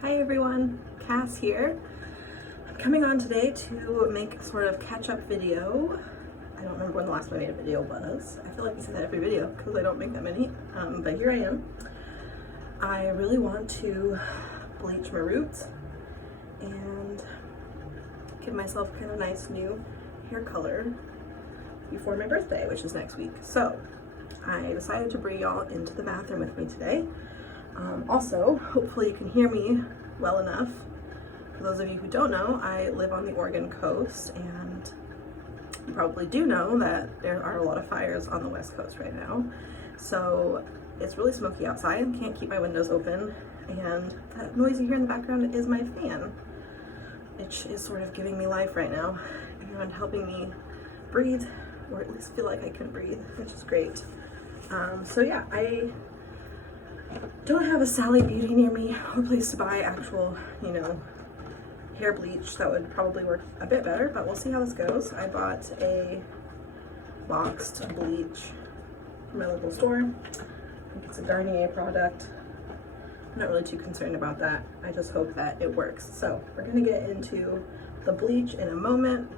Hi everyone, Cass here. I'm coming on today to make a sort of catch-up video. I don't remember when the last time I made a video was. I feel like I say that every video because I don't make that many, but here I am. I really want to bleach my roots and give myself kind of nice new hair color before my birthday, which is next week. So I decided to bring y'all into the bathroom with me today. Also, hopefully you can hear me well enough. For those of you who don't know, I live on the Oregon coast, and you probably do know that there are a lot of fires on the west coast right now. So it's really smoky outside and can't keep my windows open, and that noise you hear in the background is my fan, which is sort of giving me life right now and helping me breathe, or at least feel like I can breathe, which is great. So yeah, I don't have a Sally Beauty near me or a place to buy actual, hair bleach. That would probably work a bit better, but we'll see how this goes. I bought a boxed bleach from my local store. I think it's a Garnier product. I'm not really too concerned about that. I just hope that it works. So we're gonna get into the bleach in a moment.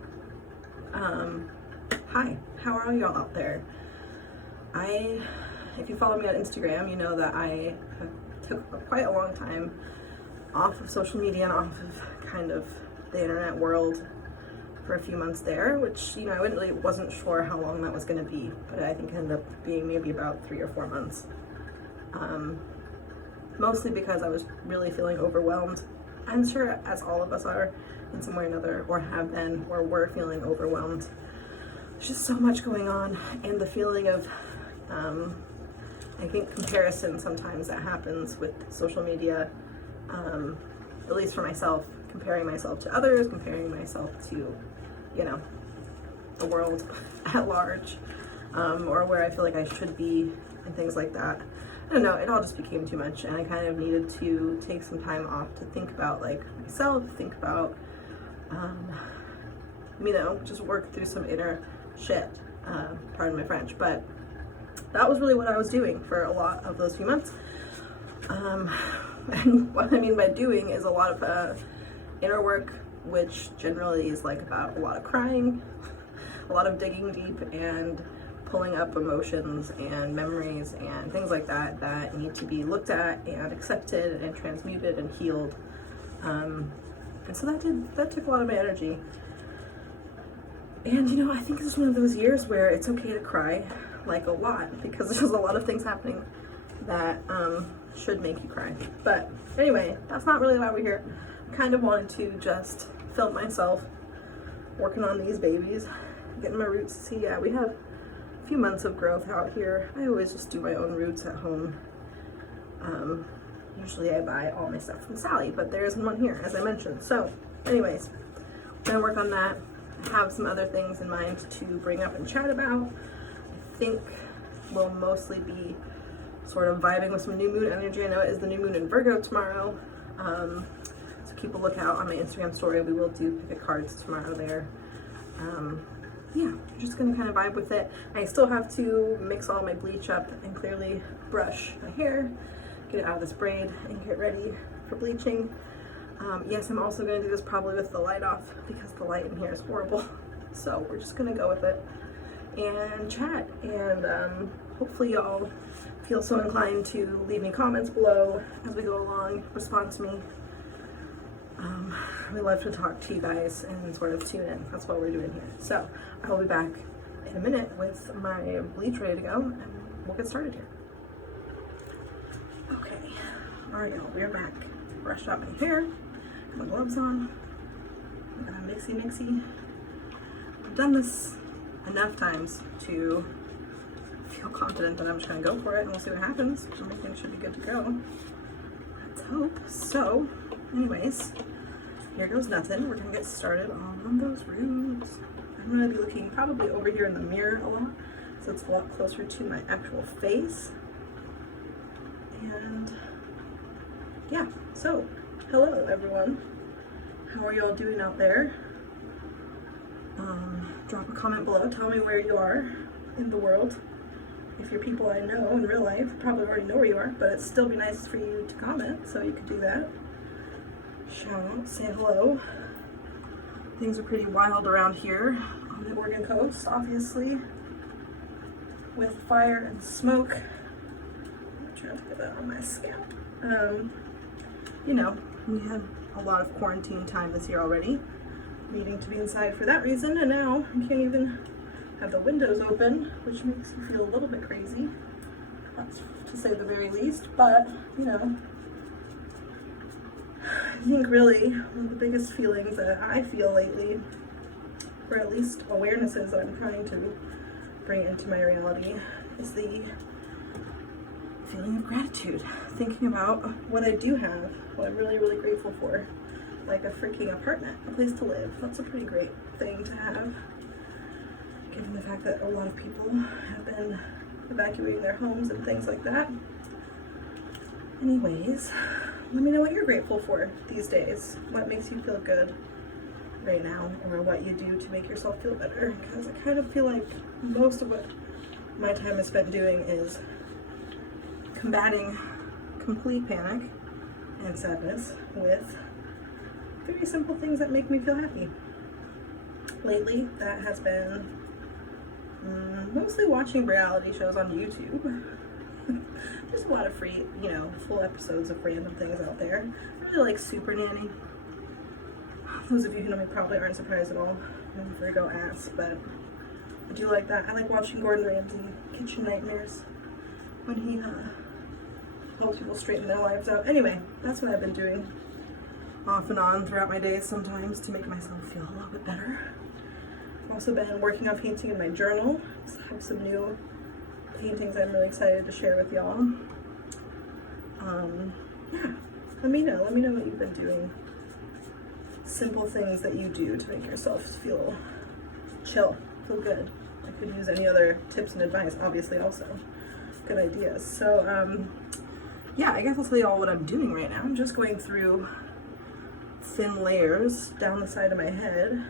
Hi, how are y'all out there? If you follow me on Instagram, you know that I took quite a long time off of social media and off of kind of the internet world for a few months there, which, I wasn't sure how long that was going to be, but I think it ended up being maybe about 3 or 4 months. Mostly because I was really feeling overwhelmed. I'm sure, as all of us are in some way or another, or have been, or were feeling overwhelmed. There's just so much going on, and the feeling of I think comparison sometimes that happens with social media, at least for myself, comparing myself to others, comparing myself to, the world at large, or where I feel like I should be and things like that. I don't know, it all just became too much, and I kind of needed to take some time off to think about myself, think about, just work through some inner shit, pardon my French, but that was really what I was doing for a lot of those few months. And what I mean by doing is a lot of inner work, which generally is about a lot of crying, a lot of digging deep and pulling up emotions and memories and things like that that need to be looked at and accepted and transmuted and healed. And so that took a lot of my energy. And I think this is one of those years where it's okay to cry, a lot, because there's a lot of things happening that should make you cry. But anyway, that's not really why we're here. I kind of wanted to just film myself working on these babies, getting my roots. See, yeah, we have a few months of growth out here. I always just do my own roots at home. Usually I buy all my stuff from Sally, but there isn't one here, as I mentioned. So anyways, I'm gonna work on that. I have some other things in mind to bring up and chat about. I think we'll mostly be sort of vibing with some new moon energy. I know it is the new moon in Virgo tomorrow, so keep a lookout on my Instagram story. We will do pick cards tomorrow there. Yeah, I'm just gonna kind of vibe with it. I still have to mix all my bleach up and clearly brush my hair, get it out of this braid, and get ready for bleaching. Yes, I'm also gonna do this probably with the light off because the light in here is horrible. So we're just gonna go with it and chat, and hopefully y'all feel so inclined to leave me comments below as we go along, respond to me. We love to talk to you guys and sort of tune in. That's what we're doing here. So I will be back in a minute with my bleach ready to go, and we'll get started here. Okay, all right, y'all, we're back. Brushed out my hair, got my gloves on, got a mixy. I've done this enough times to feel confident that I'm just gonna go for it, and we'll see what happens. Everything should be good to go. Let's hope. So, anyways, here goes nothing. We're gonna get started on those roots. I'm gonna be looking probably over here in the mirror a lot, so it's a lot closer to my actual face. And yeah, so hello everyone. How are y'all doing out there? Drop a comment below. Tell me where you are in the world. If you're people I know in real life, probably already know where you are, but it'd still be nice for you to comment, so you could do that. shout out, say hello. Things are pretty wild around here on the Oregon coast, obviously, with fire and smoke. I'm trying to get that on my scalp. You know, we had a lot of quarantine time this year already, needing to be inside for that reason, and now you can't even have the windows open, which makes you feel a little bit crazy. That's to say the very least, but you know, I think really one of the biggest feelings that I feel lately, or at least awarenesses that I'm trying to bring into my reality, is the feeling of gratitude. Thinking about what I do have, what I'm really, really grateful for. Like a freaking apartment, a place to live. That's a pretty great thing to have, given the fact that a lot of people have been evacuating their homes and things like that. Anyways, let me know what you're grateful for these days. What makes you feel good right now, or what you do to make yourself feel better. Because I kind of feel like most of what my time is spent doing is combating complete panic and sadness with very simple things that make me feel happy. Lately, that has been mostly watching reality shows on YouTube. There's a lot of free, you know, full episodes of random things out there. I really like Super Nanny. Those of you who know me probably aren't surprised at all. I'm a Virgo ass, but I do like that. I like watching Gordon Ramsay Kitchen Nightmares when he helps people straighten their lives out. Anyway, that's what I've been doing off and on throughout my days sometimes to make myself feel a little bit better. I've also been working on painting in my journal. I have some new paintings I'm really excited to share with y'all. Yeah, let me know what you've been doing. Simple things that you do to make yourself feel chill, feel good. I could use any other tips and advice, obviously, also. Good ideas. So, yeah, I guess I'll tell you all what I'm doing right now. I'm just going through thin layers down the side of my head,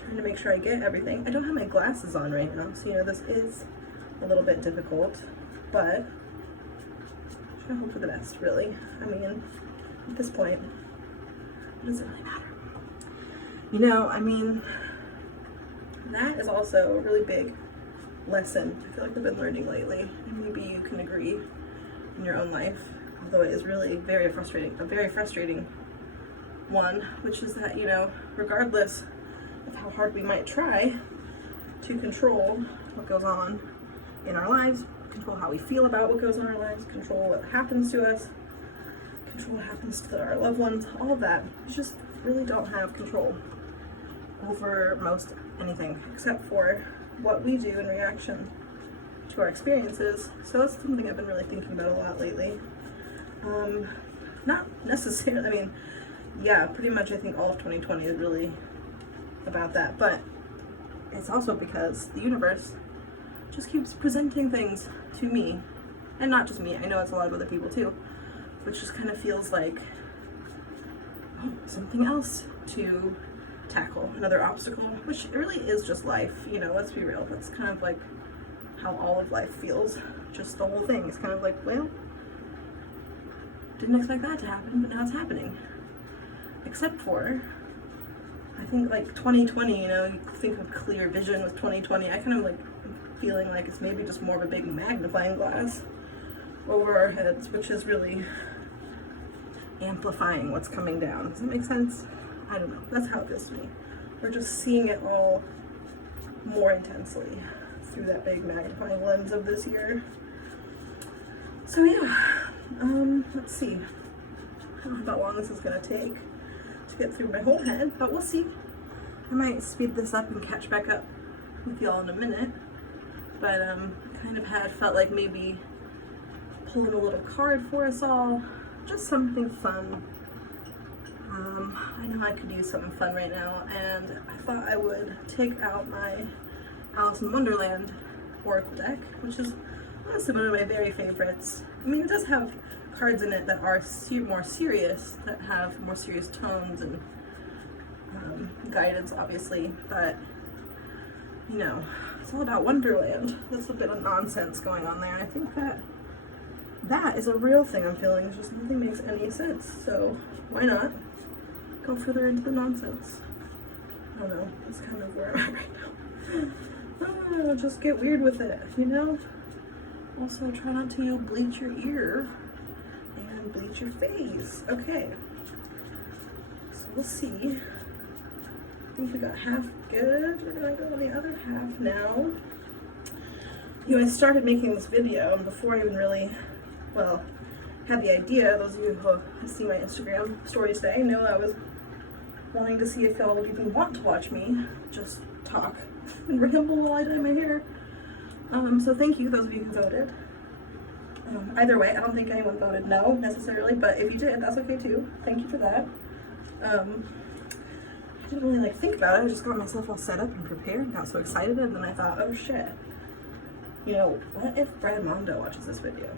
trying to make sure I get everything. I don't have my glasses on right now, so you know, this is a little bit difficult, but I'm trying to hope for the best, really. I mean, at this point, it doesn't really matter. You know, I mean, that is also a really big lesson I feel like I've been learning lately, and maybe you can agree in your own life, although it is really a very frustrating one, which is that, you know, regardless of how hard we might try to control what goes on in our lives, control how we feel about what goes on in our lives, control what happens to us, control what happens to our loved ones, all of that, we just really don't have control over most anything except for what we do in reaction to our experiences. So that's something I've been really thinking about a lot lately. Not necessarily, I mean, yeah, pretty much I think all of 2020 is really about that, but it's also because the universe just keeps presenting things to me, and not just me, I know it's a lot of other people too, which just kind of feels like, oh, something else to tackle, another obstacle, which really is just life, you know, let's be real. That's kind of like how all of life feels, just the whole thing. It's kind of like, well, didn't expect that to happen, but now it's happening. Except for, I think like 2020, you know, you think of clear vision with 2020, I kind of like feeling like it's maybe just more of a big magnifying glass over our heads, which is really amplifying what's coming down. Does that make sense? I don't know. That's how it feels to me. We're just seeing it all more intensely through that big magnifying lens of this year. So yeah, let's see. I don't know how long this is gonna take to get through my whole head, but we'll see. I might speed this up and catch back up with y'all in a minute. But kind of felt like maybe pulling a little card for us all, just something fun. I know I could use something fun right now, and I thought I would take out my Alice in Wonderland Oracle deck, which is honestly one of my very favorites. I mean, it does have cards in it that are more serious, that have more serious tones and guidance, obviously, but you know, it's all about Wonderland. There's a bit of nonsense going on there. I think that is a real thing I'm feeling. It's just nothing makes any sense. So why not go further into the nonsense. I don't know, that's kind of where I'm at right now. Just get weird with it, you know? Also, try not to bleach your ear and bleach your face. Okay, so we'll see. I think we got half good. We're gonna go on the other half now. You know, I started making this video, and before I even really, well, had the idea, those of you who have seen my Instagram story today know I was wanting to see if y'all would even want to watch me just talk and ramble while I dye my hair. So thank you, those of you who voted. Either way, I don't think anyone voted no necessarily, but if you did, that's okay too. Thank you for that. I didn't really think about it. I just got myself all set up and prepared and got so excited, and then I thought, oh shit. You know, what if Brad Mondo watches this video?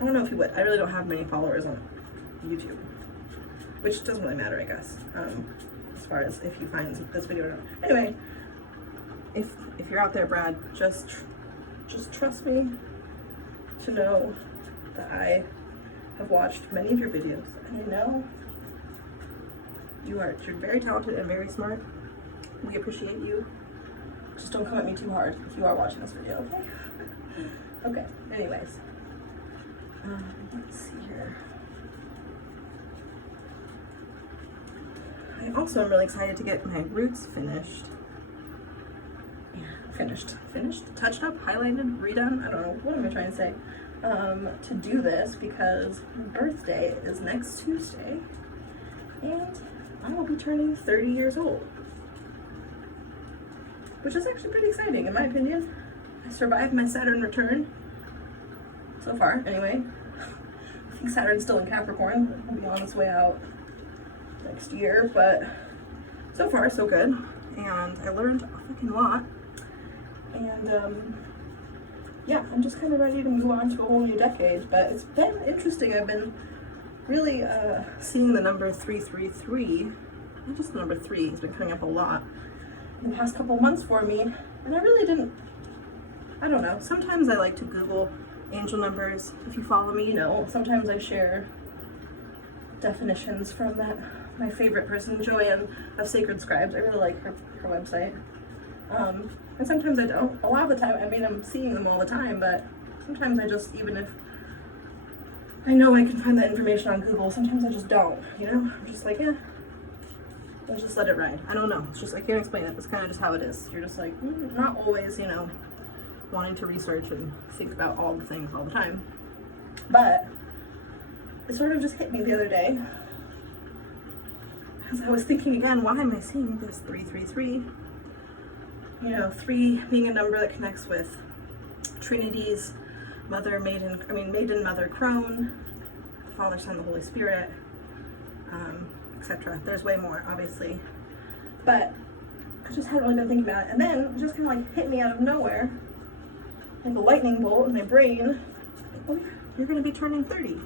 I don't know if he would. I really don't have many followers on YouTube, which doesn't really matter, I guess, as far as if he finds this video or not. Anyway, if you're out there, Brad, just trust me to know that I have watched many of your videos, and I know you're very talented and very smart. We appreciate you. Just don't come at me too hard if you are watching this video, okay? Okay, anyways. Let's see here. I also am really excited to get my roots finished. Yeah, finished, touched up, highlighted, redone. I don't know, what am I trying to say? To do this because my birthday is next Tuesday and I will be turning 30 years old. Which is actually pretty exciting in my opinion. I survived my Saturn return. So far, anyway. I think Saturn's still in Capricorn. It'll be on its way out next year, but so far so good. And I learned a fucking lot. And yeah, I'm just kind of ready to move on to a whole new decade. But it's been interesting. I've been really seeing the number 333. Not just the number 3 has been coming up a lot in the past couple months for me. And I really didn't, I don't know. Sometimes I like to Google angel numbers. If you follow me, you know, sometimes I share definitions from my favorite person, Joanne of Sacred Scribes. I really like her website. And sometimes I don't. A lot of the time, I mean, I'm seeing them all the time, but sometimes I just, even if I know I can find that information on Google, sometimes I just don't, you know? I'm just like, yeah, let's just let it ride. I don't know. It's just, I can't explain it. It's kind of just how it is. You're just like, not always, you know, wanting to research and think about all the things all the time. But it sort of just hit me the other day as I was thinking again, why am I seeing this 333? You know, 3 being a number that connects with Trinities, maiden, mother, crone, Father, Son, the Holy Spirit, etc. There's way more, obviously. But I just hadn't really been thinking about it. And then it just kind of hit me out of nowhere, like a lightning bolt in my brain. Oh yeah, you're going to be turning 30.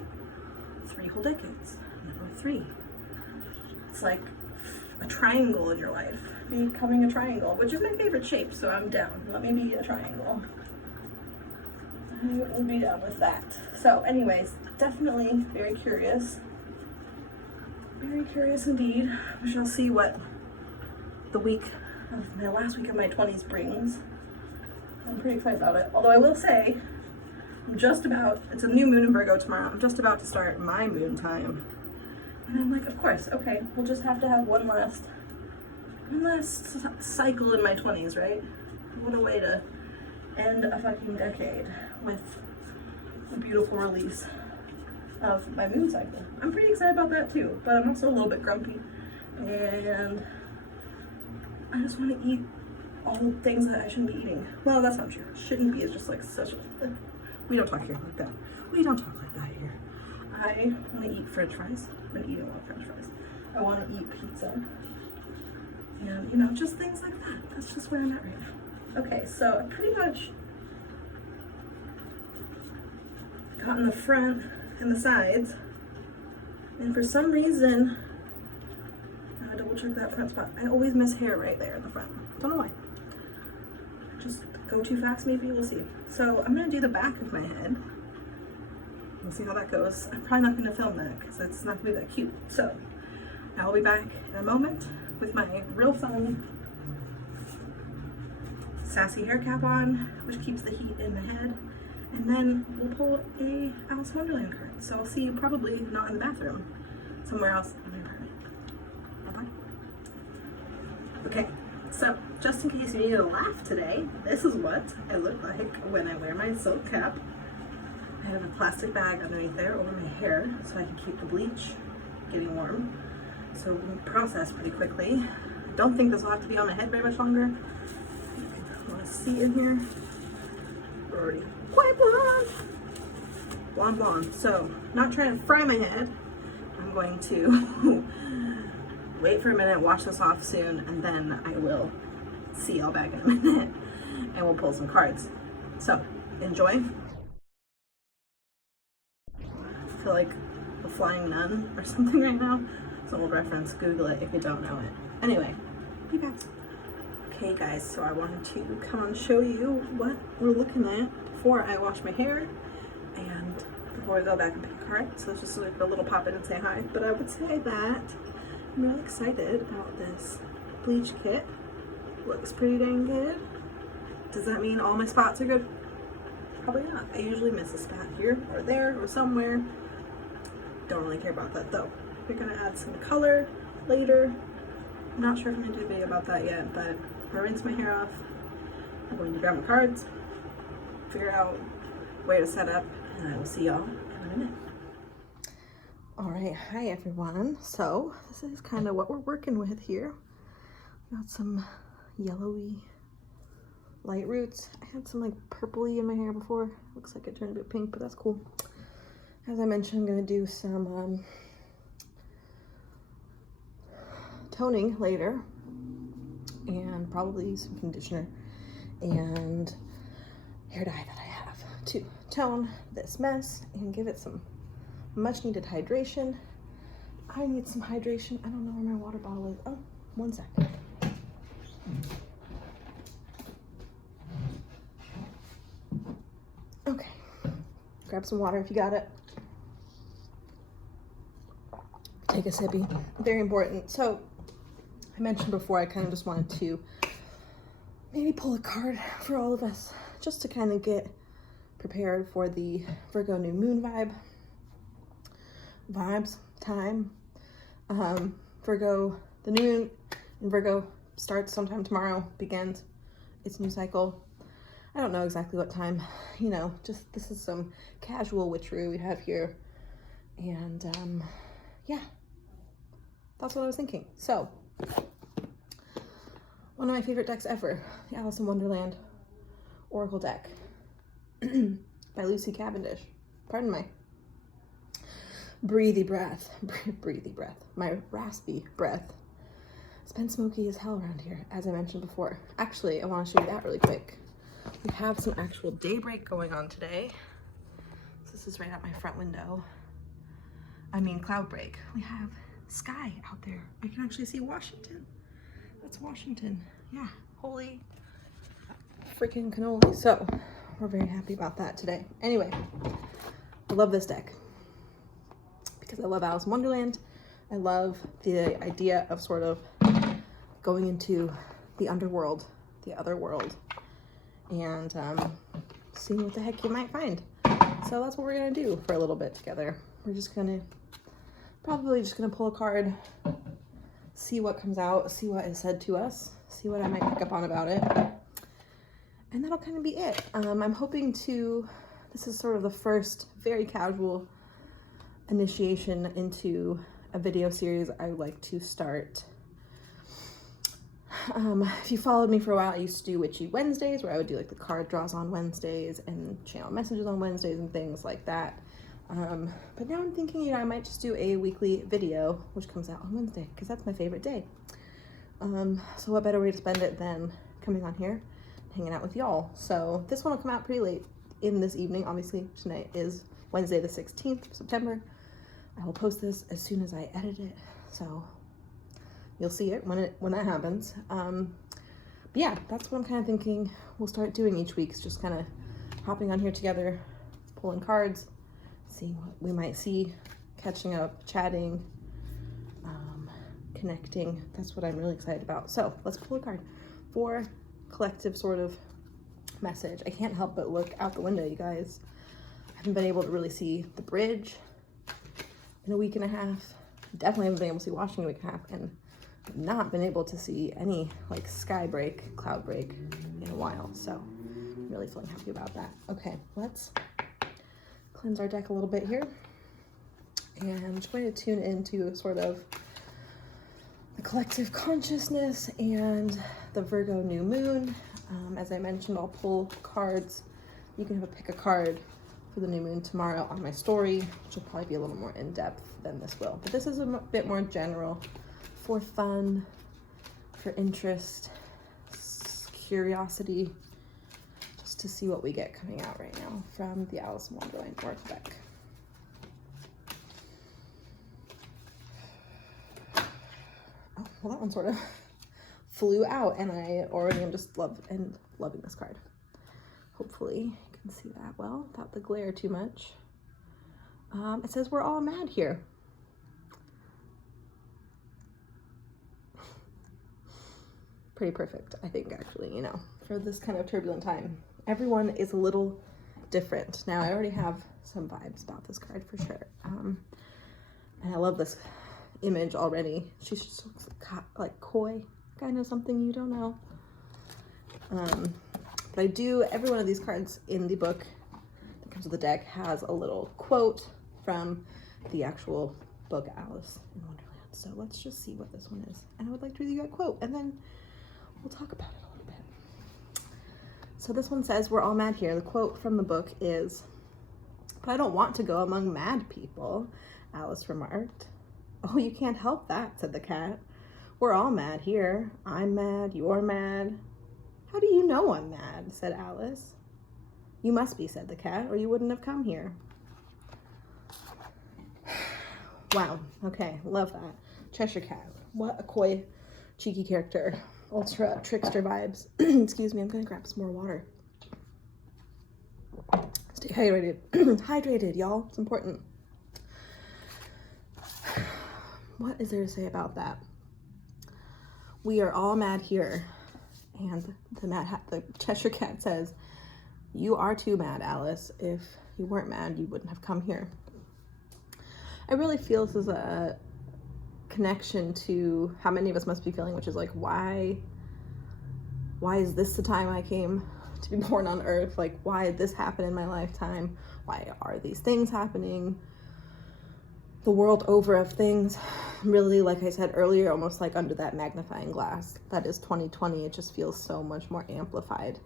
3 whole decades. Number 3. It's like a triangle in your life. Becoming a triangle, which is my favorite shape, so I'm down. Let me be a triangle. I will be down with that. So anyways, definitely very curious. Very curious indeed. We shall see what the last week of my 20s brings. I'm pretty excited about it. Although I will say, it's a new moon in Virgo tomorrow. I'm just about to start my moon time. And I'm like, of course, okay, we'll just have to have one last cycle in my 20s, right? What a way to end a fucking decade with a beautiful release of my moon cycle. I'm pretty excited about that too, but I'm also a little bit grumpy, and I just want to eat all the things that I shouldn't be eating. Well, that's not true. Shouldn't be is just like such a... We don't talk here like that. We don't talk like that here. I want to eat french fries. I've been eating a lot of french fries. I want to eat pizza. And, you know, just things like that. That's just where I'm at right now. Okay, so I pretty much got in the front and the sides. And for some reason, I double check that front spot. I always miss hair right there in the front. Don't know why. Just go too fast maybe, we'll see. So I'm gonna do the back of my head. we'll see how that goes. I'm probably not going to film that because it's not going to be that cute. So I'll be back in a moment with my real fun sassy hair cap on, which keeps the heat in the head, and then we'll pull a Alice in Wonderland card. So I'll see you probably not in the bathroom, somewhere else in my apartment. Bye-bye. Okay, so just in case you needed a laugh today, this is what I look like when I wear my silk cap. I have a plastic bag underneath there over my hair so I can keep the bleach getting warm, so we can process pretty quickly. I don't think this will have to be on my head very much longer. You want to see in here? We're already quite blonde. Blonde, blonde. So, not trying to fry my head. I'm going to wait for a minute, wash this off soon, and then I will see y'all back in a minute and we'll pull some cards. So, enjoy. I feel like a flying nun or something right now. It's an old reference. Google it if you don't know it. Anyway, be back. Okay guys, so I wanted to come and show you what we're looking at before I wash my hair and before I go back and pick a card. So it's just like a little pop in and say hi. But I would say that I'm really excited about this bleach kit. Looks pretty dang good. Does that mean all my spots are good? Probably not. I usually miss a spot here or there or somewhere. Don't really care about that though. We're gonna add some color later. I'm not sure if I'm gonna do a video about that yet, but I rinse my hair off. I'm going to grab my cards, figure out where to set up, and I will see y'all in a minute. All right, hi everyone. So this is kind of what we're working with here. Got some yellowy light roots. I had some like purpley in my hair before. Looks like it turned a bit pink, but that's cool. As I mentioned, I'm gonna do some toning later, and probably some conditioner and hair dye that I have to tone this mess and give it some much needed hydration. I need some hydration. I don't know where my water bottle is. Oh, one sec. Okay, grab some water if you got it. Take a sippy, very important. So I mentioned before, I kind of just wanted to maybe pull a card for all of us, just to kind of get prepared for the Virgo new moon vibes time. Virgo, the new moon in Virgo starts sometime tomorrow, begins its new cycle. I don't know exactly what time, you know, just this is some casual witchery we have here. And yeah, that's what I was thinking. So, one of my favorite decks ever, the Alice in Wonderland Oracle deck by Lucy Cavendish. Pardon my breathy breath, my raspy breath. It's been smoky as hell around here, as I mentioned before. Actually, I want to show you that really quick. We have some actual daybreak going on today. So this is right out my front window. I mean cloud break. We have sky out there. I can actually see Washington. That's Washington. Yeah, holy freaking cannoli. So we're very happy about that today. Anyway, I love this deck because I love Alice in Wonderland. I love the idea of sort of going into the underworld, the other world, and seeing what the heck you might find. So that's what we're gonna do for a little bit together. We're just gonna probably pull a card, see what comes out, see what is said to us, see what I might pick up on about it, and that'll kind of be it. I'm hoping to, this is sort of the first very casual initiation into a video series I would like to start. If you followed me for a while, I used to do Witchy Wednesdays, where I would do like the card draws on Wednesdays and channel messages on Wednesdays and things like that. But now I'm thinking, you know, I might just do a weekly video, which comes out on Wednesday, because that's my favorite day. So what better way to spend it than coming on here, hanging out with y'all. So this one will come out pretty late in this evening. Obviously, tonight is Wednesday the 16th of September. I will post this as soon as I edit it, so you'll see it when that happens. But yeah, that's what I'm kind of thinking we'll start doing each week, is just kind of hopping on here together, pulling cards, seeing what we might see, catching up, chatting, connecting. That's what I'm really excited about. So let's pull a card for collective sort of message. I can't help but look out the window, you guys. I haven't been able to really see the bridge in a week and a half. Definitely haven't been able to see Washington in a week and a half, and not been able to see any like sky break, cloud break in a while. So I'm really feeling happy about that. Okay, let's cleanse our deck a little bit here. And I'm just going to tune into sort of the collective consciousness and the Virgo new moon. As I mentioned, I'll pull cards. You can pick a card for the new moon tomorrow on my story, which will probably be a little more in-depth than this will. But this is a bit more general for fun, for interest, curiosity, just to see what we get coming out right now from the Alice in Wonderland Oracle deck. Oh, well, that one sort of flew out, and I already am just loving this card. Hopefully you can see that well without the glare too much. It says we're all mad here. Pretty perfect, I think, actually, you know, for this kind of turbulent time. Everyone is a little different. Now, I already have some vibes about this card for sure. And I love this image already. She just looks like coy, kind of something you don't know. But I do, every one of these cards in the book that comes with the deck has a little quote from the actual book Alice in Wonderland. So let's just see what this one is. And I would like to read you that quote, and then we'll talk about it a little bit. So this one says, we're all mad here. The quote from the book is, but I don't want to go among mad people, Alice remarked. Oh, you can't help that, said the cat. We're all mad here. I'm mad, you're mad. How do you know I'm mad, said Alice. You must be, said the cat, or you wouldn't have come here. Wow, okay, love that. Cheshire Cat, what a coy, cheeky character. Ultra trickster vibes. Excuse me, I'm gonna grab some more water. Stay hydrated. Hydrated, y'all, it's important. What is there to say about that? We are all mad here. And the Cheshire Cat says, you are too mad, Alice. If you weren't mad, you wouldn't have come here. I really feel this is a connection to how many of us must be feeling, which is like, why is this the time I came to be born on Earth? Like, why did this happen in my lifetime? Why are these things happening? The world over of things, really, like I said earlier, almost like under that magnifying glass that is 2020. It just feels so much more amplified.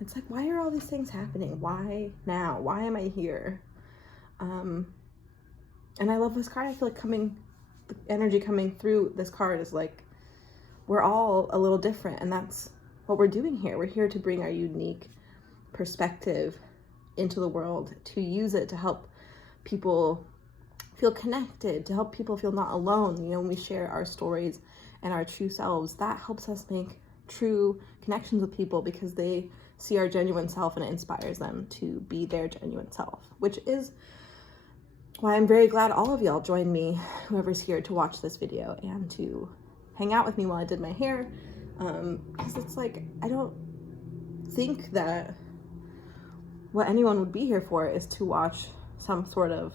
It's like, why are all these things happening? Why now? Why am I here? And I love this card. I feel like the energy coming through this card is like, we're all a little different, and that's what we're doing here. We're here to bring our unique perspective into the world, to use it to help people feel connected, to help people feel not alone. You know, when we share our stories and our true selves, that helps us make true connections with people because they see our genuine self and it inspires them to be their genuine self, which is why I'm very glad all of y'all joined me, whoever's here, to watch this video and to hang out with me while I did my hair. Because it's like, I don't think that what anyone would be here for is to watch some sort of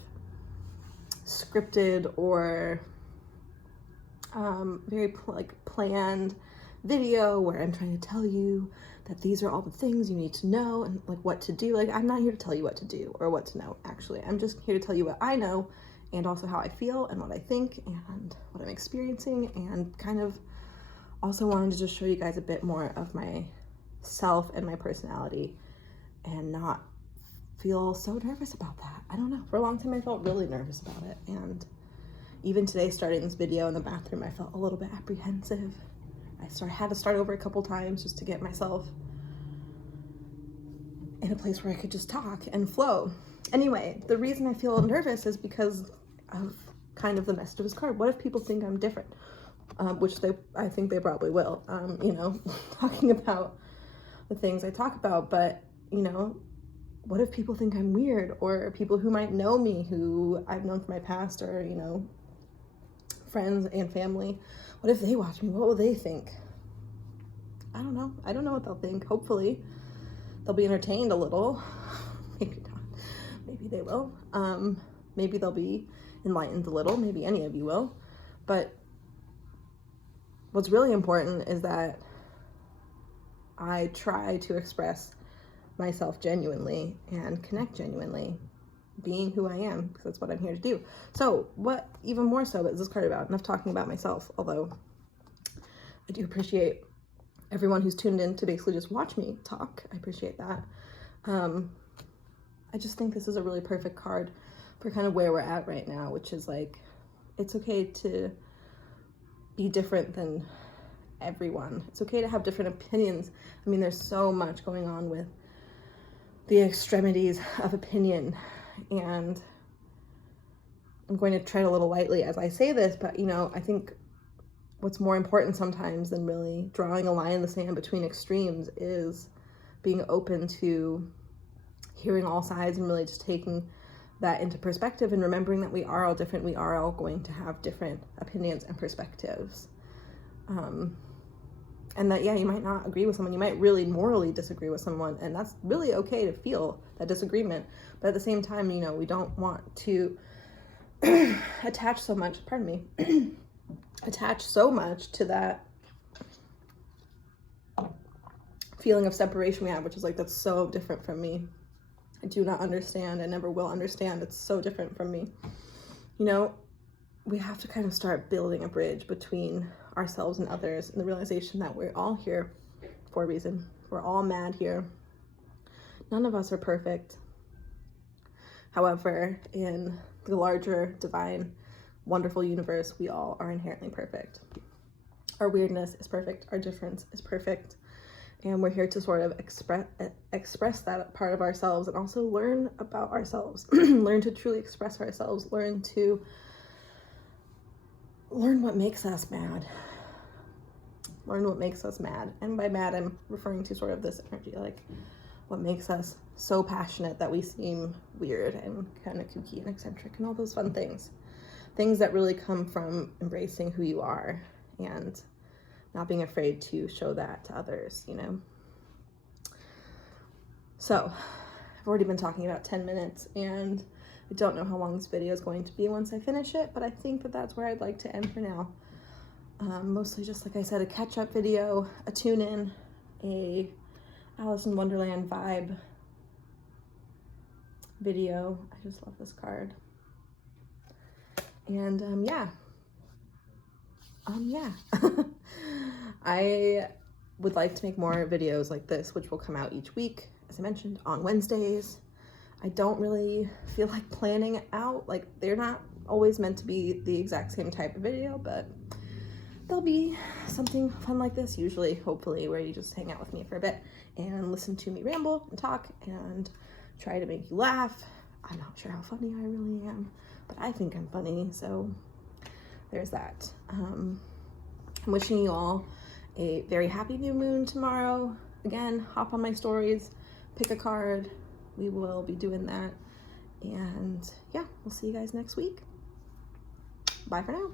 scripted or very planned video where I'm trying to tell you that these are all the things you need to know and like what to do. Like, I'm not here to tell you what to do or what to know, actually. I'm just here to tell you what I know and also how I feel and what I think and what I'm experiencing, and kind of also wanted to just show you guys a bit more of myself and my personality and not feel so nervous about that. I don't know. For a long time, I felt really nervous about it. And even today, starting this video in the bathroom, I felt a little bit apprehensive. I had to start over a couple times just to get myself in a place where I could just talk and flow. Anyway, the reason I feel nervous is because of kind of the message of this card. What if people think I'm different? Which I think they probably will, you know, talking about the things I talk about. But, you know, what if people think I'm weird, or people who might know me, who I've known from my past, or, you know, friends and family, what if they watch me? What will they think? I don't know. I don't know what they'll think. Hopefully they'll be entertained a little. Maybe not. Maybe they will. Maybe they'll be enlightened a little. Maybe any of you will. But what's really important is that I try to express myself genuinely and connect genuinely, being who I am, because that's what I'm here to do. So what even more so is this card about? Enough talking about myself, although I do appreciate everyone who's tuned in to basically just watch me talk. I appreciate that. I just think this is a really perfect card for kind of where we're at right now, which is like, it's okay to be different than everyone. It's okay to have different opinions. I mean, there's so much going on with the extremities of opinion, and I'm going to tread a little lightly as I say this, but, you know, I think what's more important sometimes than really drawing a line in the sand between extremes is being open to hearing all sides and really just taking that into perspective and remembering that we are all different. We are all going to have different opinions and perspectives. And that, yeah, you might not agree with someone. You might really morally disagree with someone, and that's really okay to feel that disagreement. But at the same time, you know, we don't want to attach so much, pardon me, attach so much to that feeling of separation we have, which is like, that's so different from me. I do not understand. I never will understand. It's so different from me. You know, we have to kind of start building a bridge between ourselves and others, and the realization that we're all here for a reason. We're all mad here. None of us are perfect. However, in the larger, divine, wonderful universe, we all are inherently perfect. Our weirdness is perfect. Our difference is perfect. And we're here to sort of express that part of ourselves, and also learn about ourselves. Learn to truly express ourselves. Learn what makes us mad. Learn what makes us mad. And by mad, I'm referring to sort of this energy, like what makes us so passionate that we seem weird and kind of kooky and eccentric and all those fun things. Things that really come from embracing who you are and not being afraid to show that to others, you know? So I've already been talking about 10 minutes, and I don't know how long this video is going to be once I finish it, but I think that that's where I'd like to end for now. Mostly just, like I said, a catch-up video, a tune-in, a Alice in Wonderland vibe video. I just love this card. And yeah. I would like to make more videos like this, which will come out each week, as I mentioned, on Wednesdays. I don't really feel like planning it out. Like, they're not always meant to be the exact same type of video, but there'll be something fun like this, usually, hopefully, where you just hang out with me for a bit and listen to me ramble and talk and try to make you laugh. I'm not sure how funny I really am, but I think I'm funny, so there's that. I'm wishing you all a very happy new moon tomorrow. Again, hop on my stories, pick a card. We will be doing that. And yeah, we'll see you guys next week. Bye for now.